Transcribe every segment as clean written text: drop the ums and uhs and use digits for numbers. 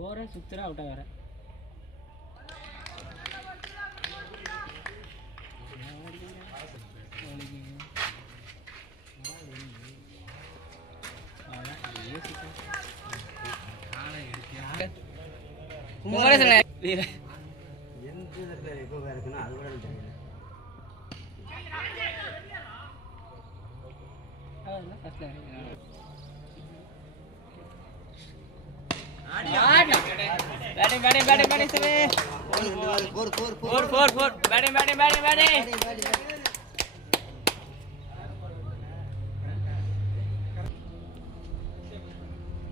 போற சுத்துற அவுட்டா வர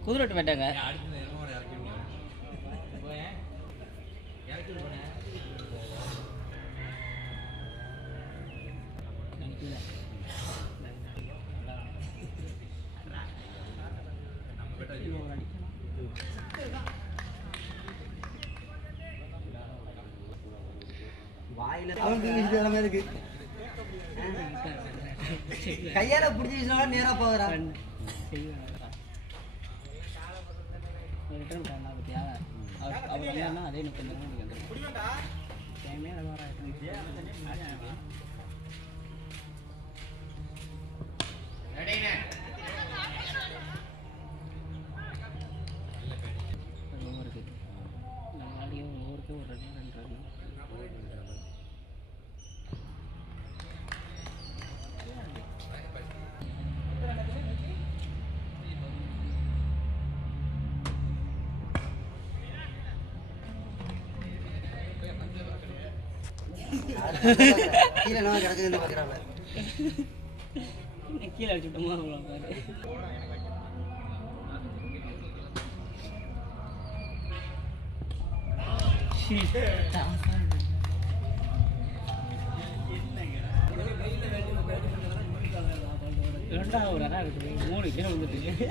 குதிரட்டு போயிட்டாங்க. கையால பிடிச்சிச்சுனா நேரா போகிறான். அதே 30 கீழே நான் கிடக்குதுன்னு பார்க்குறாங்க. கீழே அடிச்சுட்டோமா பாரு. ரெண்டாவது ஒரு அதான் இருக்குது 3 கீழே வந்துட்டு